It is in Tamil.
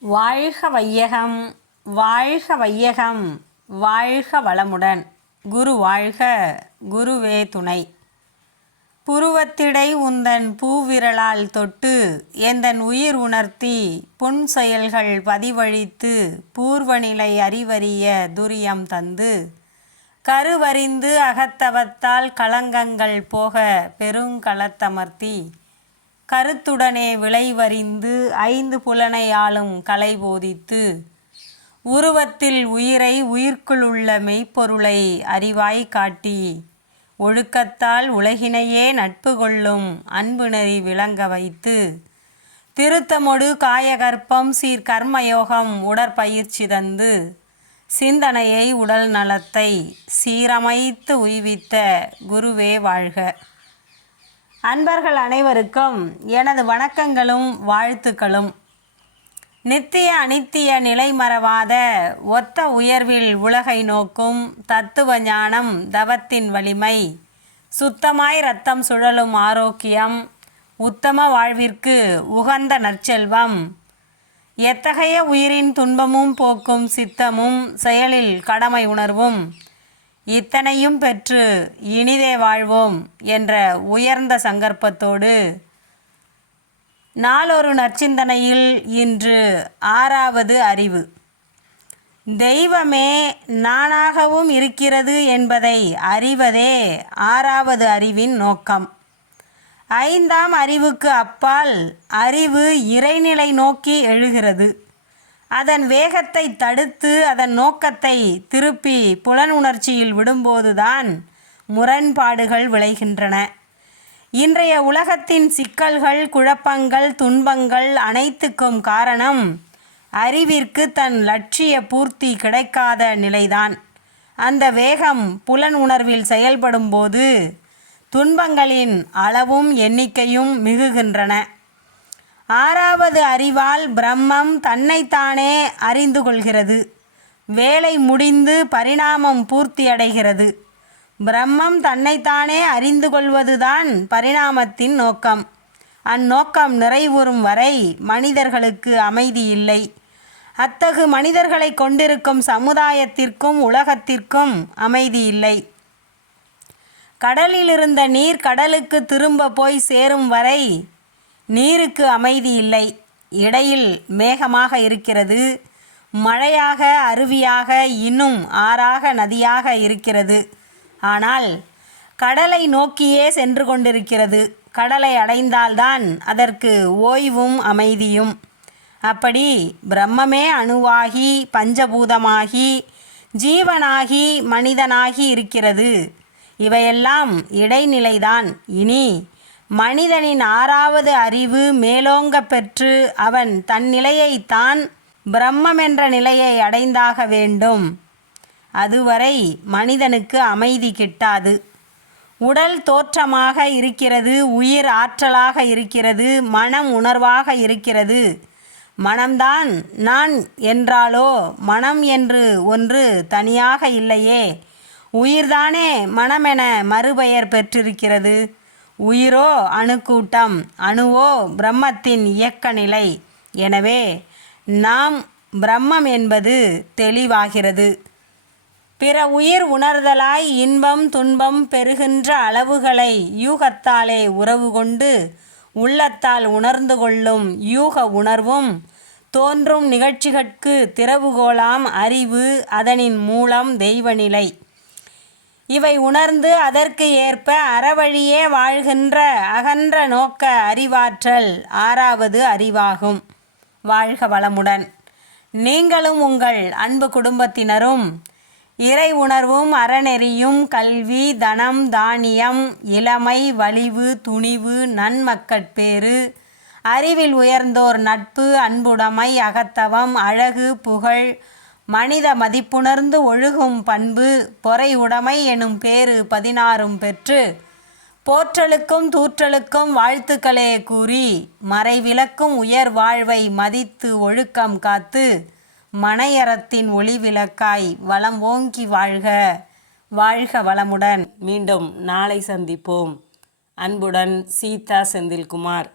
வாழ்க வையகம் வாழ்க வையகம் வாழ்க வளமுடன். குரு வாழ்க குருவே துணை. புருவத்திடை உந்தன் பூவிரலால் தொட்டு எந்தன் உயிர் உணர்த்தி புன் செயல்கள் பதிவழித்து பூர்வநிலை அறிவறிய துரியம் தந்து கருவறிந்து அகத்தவத்தால் களங்கங்கள் போக பெருங்களத்தமர்த்தி கருத்துடனே விளைவறிந்து ஐந்து புலனை ஆளும் கலை போதித்து உருவத்தில் உயிரை உயிர்க்குள் உள்ள மெய்ப்பொருளை அறிவாய் காட்டி ஒழுக்கத்தால் உலகினையே நட்பு கொள்ளும் அன்பு நெறி விளங்க வைத்து திருத்தமொடு காயகற்பம் சீர் கர்மயோகம் உடற்பயிற்சி தந்து சிந்தனையை உடல் நலத்தை சீரமைத்து உய்வித்த குருவே வாழ்க. அன்பர்கள் அனைவருக்கும் எனது வணக்கங்களும் வாழ்த்துக்களும். நித்திய அனித்திய நிலை மறவாத ஒத்த உயர்வில் உலகை நோக்கும் தத்துவ ஞானம் தவத்தின் வலிமை. சுத்தமாய் ரத்தம் சுழலும் ஆரோக்கியம். உத்தம வாழ்விற்கு உகந்த நற்செல்வம். எத்தகைய உயிரின் துன்பமும் போக்கும் சித்தமும் செயலில் கடமை உணர்வும். இத்தனையும் பெற்று இனிதே வாழ்வோம் என்ற உயர்ந்த சங்கற்பத்தோடு நாளொரு நற்சிந்தனையில் இன்று ஆறாவது அறிவு. தெய்வமே நானாகவும் இருக்கிறது என்பதை அறிவதே ஆறாவது அறிவின் நோக்கம். ஐந்தாம் அறிவுக்கு அப்பால் அறிவு இறைநிலை நோக்கி எழுகிறது. அதன் வேகத்தை தடுத்து அதன் நோக்கத்தை திருப்பி புலன் உணர்ச்சியில் விடும்போதுதான் முரண்பாடுகள் விளைகின்றன. இன்றைய உலகத்தின் சிக்கல்கள் குழப்பங்கள் துன்பங்கள் அனைத்துக்கும் காரணம் அறிவிற்கு தன் லட்சிய பூர்த்தி கிடைக்காத நிலைதான். அந்த வேகம் புலன் உணர்வில் செயல்படும்போது துன்பங்களின் அளவும் எண்ணிக்கையும் மிகுகின்றன. ஆறாவது அறிவால் பிரம்மம் தன்னைத்தானே அறிந்து கொள்கிறது. வேலை முடிந்து பரிணாமம் பூர்த்தி அடைகிறது. பிரம்மம் தன்னைத்தானே அறிந்து கொள்வதுதான் பரிணாமத்தின் நோக்கம். அந்நோக்கம் நிறைவுறும் வரை மனிதர்களுக்கு அமைதி இல்லை. அத்தகு மனிதர்களை கொண்டிருக்கும் சமுதாயத்திற்கும் உலகத்திற்கும் அமைதி இல்லை. கடலிலிருந்த நீர் கடலுக்கு திரும்ப போய் சேரும் வரை நீருக்கு அமைதி இல்லை. இடையில் மேகமாக இருக்கிறது. மழையாக அருவியாக இன்னும் ஆறாக நதியாக இருக்கிறது. ஆனால் கடலை நோக்கியே சென்று கொண்டிருக்கிறது. கடலை அடைந்தால்தான் அதற்கு ஓய்வும் அமைதியும். அப்படி பிரம்மமே அணுவாகி பஞ்சபூதமாகி ஜீவனாகி மனிதனாகி இருக்கிறது. இவையெல்லாம் இடைநிலைதான். இனி மனிதனின் ஆறாவது அறிவு மேலோங்க பெற்று அவன் தன் நிலையை தான் பிரம்மம் என்ற நிலையை அடைந்தாக வேண்டும். அதுவரை மனிதனுக்கு அமைதி கிட்டாது. உடல் தோற்றமாக இருக்கிறது உயிர் ஆற்றலாக இருக்கிறது மனம் உணர்வாக இருக்கிறது. மனம்தான் நான் என்றாலோ மனம் என்று ஒன்று தனியாக இல்லையே. உயிர்தானே மனமென மறுபெயர் பெற்றிருக்கிறது. உயிரோ அணுக்கூட்டம் அணுவோ பிரம்மத்தின் இயக்க நிலை எனவே நாம் பிரம்மம் என்பது தெளிவாகிறது. பிற உயிர் உணர்தலாய் இன்பம் துன்பம் பெறுகின்ற அளவுகளை யூகத்தாலே உறவு கொண்டு உள்ளத்தால் உணர்ந்து கொள்ளும் யூக உணர்வும் தோன்றும் நிகழ்ச்சிகட்கு திறவுகோலாம் அறிவு அதனின் மூலம் தெய்வநிலை இவை உணர்ந்து அதற்கு ஏற்ப அறவழியே வாழ்கின்ற அகன்ற நோக்க அறிவாற்றல் ஆறாவது அறிவாகும். வாழ்க வளமுடன். நீங்களும் உங்கள் அன்பு குடும்பத்தினரும் இறை உணர்வும் அறநெறியும் கல்வி தனம் தானியம் இளமை வலிவு துணிவு நன்மக்கட்பேறு அறிவில் உயர்ந்தோர் நட்பு அன்புடைமை அகத்தவம் அழகு புகழ் மனித மதிப்புணர்ந்து ஒழுகும் பண்பு பொறை உடைமை எனும் பேறு பதினாறும் பெற்று போற்றலுக்கும் தூற்றலுக்கும் வாழ்த்துக்களே கூறி மறைவிலக்கும் உயர் வாழ்வை மதித்து ஒழுக்கம் காத்து மனையறத்தின் ஒளி விளக்காய் வளம் ஓங்கி வாழ்க வாழ்க வளமுடன். மீண்டும் நாளை சந்திப்போம். அன்புடன் சீதா செந்தில்குமார்.